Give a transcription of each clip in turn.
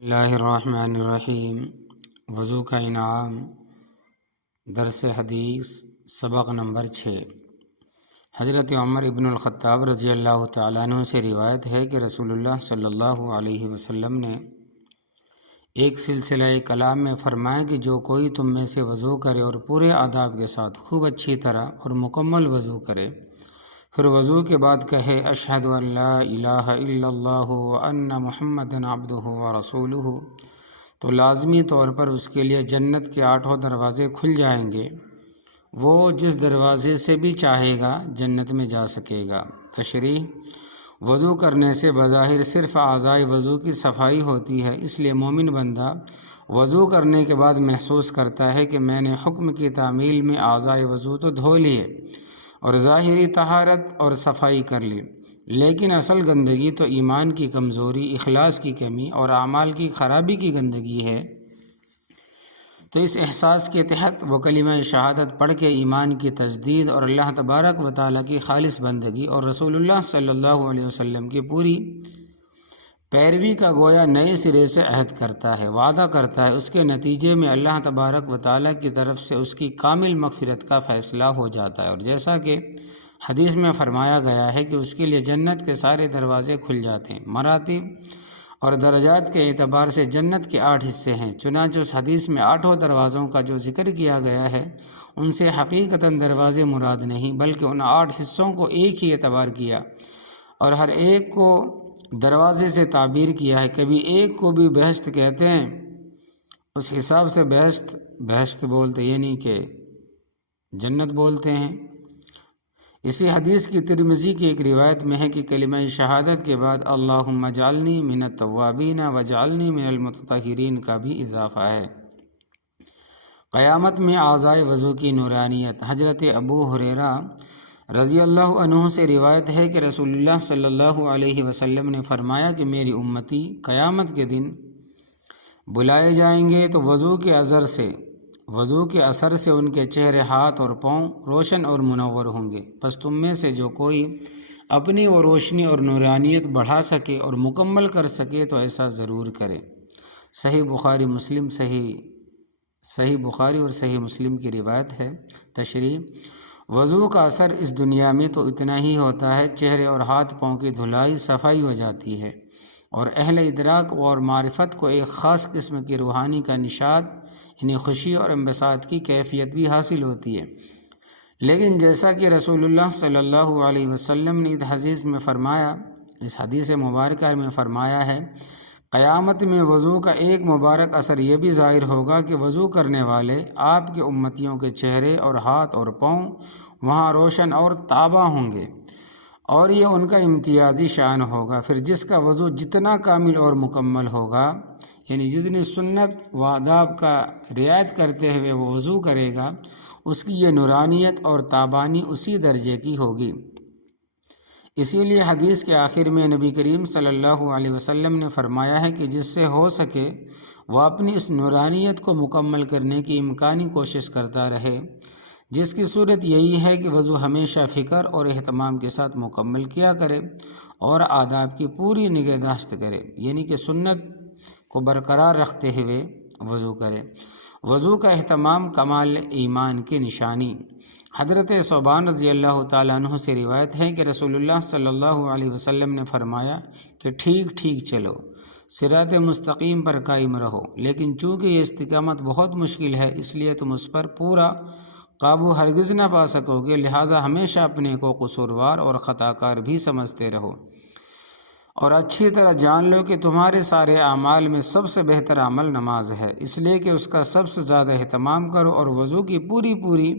اللہ الرحمن الرحیم۔ وضو کا انعام، درس حدیث، سبق نمبر 6۔ حضرت عمر ابن الخطاب رضی اللہ تعالیٰ عنہ سے روایت ہے کہ رسول اللہ صلی اللہ علیہ وسلم نے ایک سلسلہ کلام میں فرمایا کہ جو کوئی تم میں سے وضو کرے اور پورے آداب کے ساتھ خوب اچھی طرح اور مکمل وضو کرے، پھر وضو کے بعد کہے اشہد ان لا الہ الا اللہ وان محمدً عبدہ ورسولہ، تو لازمی طور پر اس کے لیے جنت کے 8 دروازے کھل جائیں گے، وہ جس دروازے سے بھی چاہے گا جنت میں جا سکے گا۔ تشریح: وضو کرنے سے بظاہر صرف اعضائے وضو کی صفائی ہوتی ہے، اس لیے مومن بندہ وضو کرنے کے بعد محسوس کرتا ہے کہ میں نے حکم کی تعمیل میں اعضائے وضو تو دھو لیے اور ظاہری طہارت اور صفائی کر لی، لیکن اصل گندگی تو ایمان کی کمزوری، اخلاص کی کمی اور اعمال کی خرابی کی گندگی ہے۔ تو اس احساس کے تحت وہ کلمہ شہادت پڑھ کے ایمان کی تجدید اور اللہ تبارک و تعالیٰ کی خالص بندگی اور رسول اللہ صلی اللہ علیہ وسلم کی پوری پیروی کا گویا نئے سرے سے عہد کرتا ہے، وعدہ کرتا ہے۔ اس کے نتیجے میں اللہ تبارک و تعالیٰ کی طرف سے اس کی کامل مغفرت کا فیصلہ ہو جاتا ہے، اور جیسا کہ حدیث میں فرمایا گیا ہے کہ اس کے لیے جنت کے سارے دروازے کھل جاتے ہیں۔ مراتب اور درجات کے اعتبار سے جنت کے 8 حصے ہیں، چنانچہ اس حدیث میں 8 دروازوں کا جو ذکر کیا گیا ہے ان سے حقیقتاً دروازے مراد نہیں، بلکہ ان 8 حصوں کو ایک ہی اعتبار کیا اور ہر ایک کو دروازے سے تعبیر کیا ہے۔ کبھی ایک کو بھی بہشت کہتے ہیں، اس حساب سے بہشت بولتے یعنی کہ جنت بولتے ہیں۔ اسی حدیث کی ترمذی کی ایک روایت میں ہے کہ کلمہ شہادت کے بعد اللہم اجعلنی من التوابین واجعلنی من المتطہرین کا بھی اضافہ ہے۔ قیامت میں اعضائے وضو کی نورانیت۔ حضرت ابو ہریرہ رضی اللہ عنہ سے روایت ہے کہ رسول اللہ صلی اللہ علیہ وسلم نے فرمایا کہ میری امتی قیامت کے دن بلائے جائیں گے تو وضو کے اثر سے ان کے چہرے، ہاتھ اور پاؤں روشن اور منور ہوں گے۔ پس تم میں سے جو کوئی اپنی وہ روشنی اور نورانیت بڑھا سکے اور مکمل کر سکے تو ایسا ضرور کرے۔ صحیح بخاری اور صحیح مسلم کی روایت ہے۔ تشریح: وضو کا اثر اس دنیا میں تو اتنا ہی ہوتا ہے، چہرے اور ہاتھ پاؤں کی دھلائی صفائی ہو جاتی ہے اور اہل ادراک اور معرفت کو ایک خاص قسم کی روحانی کا نشاط یعنی خوشی اور انبساط کی کیفیت بھی حاصل ہوتی ہے۔ لیکن جیسا کہ رسول اللہ صلی اللہ علیہ وسلم نے اس حدیث مبارکہ میں فرمایا ہے، قیامت میں وضو کا ایک مبارک اثر یہ بھی ظاہر ہوگا کہ وضو کرنے والے آپ کے امتیوں کے چہرے اور ہاتھ اور پاؤں وہاں روشن اور تابہ ہوں گے، اور یہ ان کا امتیازی شان ہوگا۔ پھر جس کا وضو جتنا کامل اور مکمل ہوگا، یعنی جتنی سنت و آداب کا رعایت کرتے ہوئے وہ وضو کرے گا، اس کی یہ نورانیت اور تابانی اسی درجے کی ہوگی۔ اسی لیے حدیث کے آخر میں نبی کریم صلی اللہ علیہ وسلم نے فرمایا ہے کہ جس سے ہو سکے وہ اپنی اس نورانیت کو مکمل کرنے کی امکانی کوشش کرتا رہے، جس کی صورت یہی ہے کہ وضو ہمیشہ فکر اور اہتمام کے ساتھ مکمل کیا کرے اور آداب کی پوری نگہداشت کرے، یعنی کہ سنت کو برقرار رکھتے ہوئے وضو کرے۔ وضو کا اہتمام کمال ایمان کی نشانی۔ حضرت ثوبان رضی اللہ تعالیٰ عنہ سے روایت ہے کہ رسول اللہ صلی اللہ علیہ وسلم نے فرمایا کہ ٹھیک چلو، صراط مستقیم پر قائم رہو، لیکن چونکہ یہ استقامت بہت مشکل ہے اس لیے تم اس پر پورا قابو ہرگز نہ پا سکو گے، لہذا ہمیشہ اپنے کو قصوروار اور خطا کار بھی سمجھتے رہو اور اچھی طرح جان لو کہ تمہارے سارے اعمال میں سب سے بہتر عمل نماز ہے، اس لیے کہ اس کا سب سے زیادہ اہتمام کرو، اور وضو کی پوری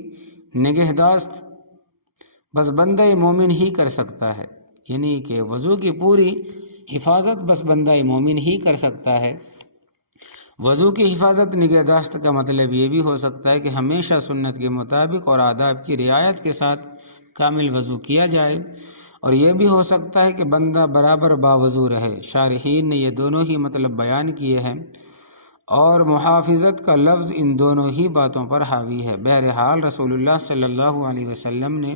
نگہداشت بس بندہ مومن ہی کر سکتا ہے، یعنی کہ وضو کی پوری حفاظت بس بندہ مومن ہی کر سکتا ہے۔ وضو کی حفاظت نگہداشت کا مطلب یہ بھی ہو سکتا ہے کہ ہمیشہ سنت کے مطابق اور آداب کی رعایت کے ساتھ کامل وضو کیا جائے، اور یہ بھی ہو سکتا ہے کہ بندہ برابر باوضو رہے۔ شارحین نے یہ دونوں ہی مطلب بیان کیے ہیں، اور محافظت کا لفظ ان دونوں ہی باتوں پر حاوی ہے۔ بہرحال رسول اللہ صلی اللہ علیہ وسلم نے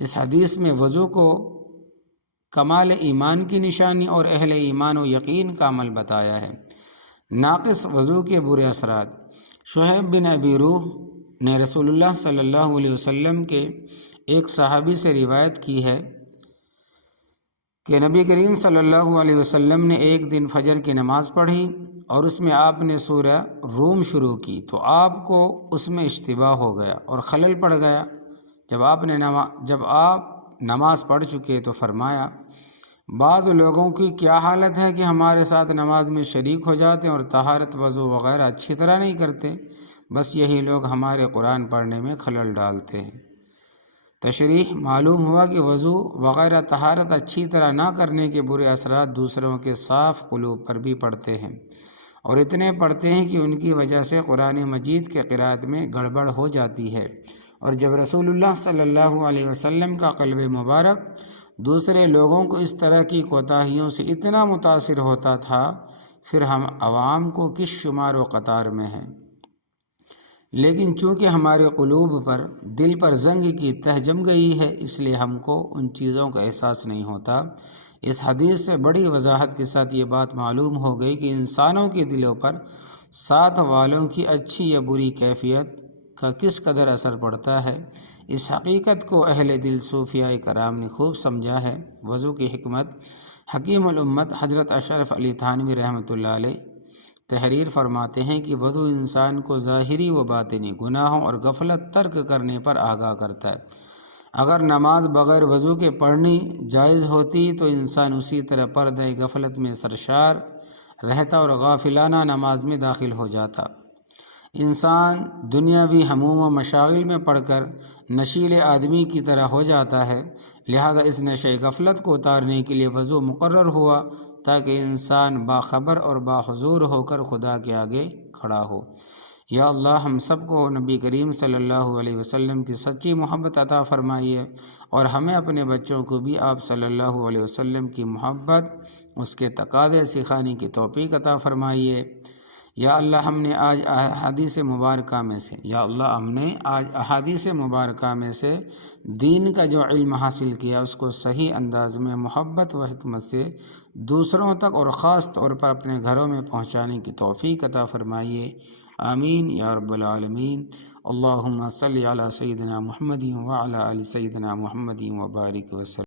اس حدیث میں وضو کو کمال ایمان کی نشانی اور اہل ایمان و یقین کا عمل بتایا ہے۔ ناقص وضو کے برے اثرات۔ شعیب بن ابی روح نے رسول اللہ صلی اللہ علیہ وسلم کے ایک صحابی سے روایت کی ہے کہ نبی کریم صلی اللہ علیہ وسلم نے ایک دن فجر کی نماز پڑھی اور اس میں آپ نے سورہ روم شروع کی تو آپ کو اس میں اشتباہ ہو گیا اور خلل پڑ گیا۔ جب آپ نماز پڑھ چکے تو فرمایا، بعض لوگوں کی کیا حالت ہے کہ ہمارے ساتھ نماز میں شریک ہو جاتے ہیں اور طہارت وضو وغیرہ اچھی طرح نہیں کرتے، بس یہی لوگ ہمارے قرآن پڑھنے میں خلل ڈالتے ہیں۔ تشریح، معلوم ہوا کہ وضو وغیرہ طہارت اچھی طرح نہ کرنے کے برے اثرات دوسروں کے صاف قلوب پر بھی پڑتے ہیں، اور اتنے پڑتے ہیں کہ ان کی وجہ سے قرآن مجید کے قرأت میں گڑبڑ ہو جاتی ہے، اور جب رسول اللہ صلی اللہ علیہ وسلم کا قلب مبارک دوسرے لوگوں کو اس طرح کی کوتاہیوں سے اتنا متاثر ہوتا تھا، پھر ہم عوام کو کس شمار و قطار میں ہیں۔ لیکن چونکہ ہمارے قلوب پر، دل پر زنگ کی تہ جم گئی ہے، اس لیے ہم کو ان چیزوں کا احساس نہیں ہوتا۔ اس حدیث سے بڑی وضاحت کے ساتھ یہ بات معلوم ہو گئی کہ انسانوں کے دلوں پر ساتھ والوں کی اچھی یا بری کیفیت کا کس قدر اثر پڑتا ہے۔ اس حقیقت کو اہل دل صوفیاء کرام نے خوب سمجھا ہے۔ وضو کی حکمت۔ حکیم الامت حضرت اشرف علی تھانوی رحمۃ اللہ علیہ تحریر فرماتے ہیں کہ وضو انسان کو ظاہری و باطنی گناہوں اور غفلت ترک کرنے پر آگاہ کرتا ہے۔ اگر نماز بغیر وضو کے پڑھنی جائز ہوتی تو انسان اسی طرح پردہ غفلت میں سرشار رہتا اور غافلانہ نماز میں داخل ہو جاتا۔ انسان دنیاوی ہموم و مشاغل میں پڑھ کر نشیل آدمی کی طرح ہو جاتا ہے، لہذا اس نشے غفلت کو اتارنے کے لیے وضو مقرر ہوا تاکہ انسان باخبر اور باحضور ہو کر خدا کے آگے کھڑا ہو۔ یا اللہ ہم سب کو نبی کریم صلی اللہ علیہ وسلم کی سچی محبت عطا فرمائیے، اور ہمیں اپنے بچوں کو بھی آپ صلی اللہ علیہ وسلم کی محبت، اس کے تقاضے سکھانے کی توفیق عطا فرمائیے۔ یا اللہ ہم نے آج احادیث مبارکہ میں سے دین کا جو علم حاصل کیا اس کو صحیح انداز میں محبت و حکمت سے دوسروں تک اور خاص طور پر اپنے گھروں میں پہنچانے کی توفیق عطا فرمائیے۔ آمین یا رب العالمین۔ اللہم صلی علی سیدنا محمد وعلی آل سیدنا محمد وبارک وسلم۔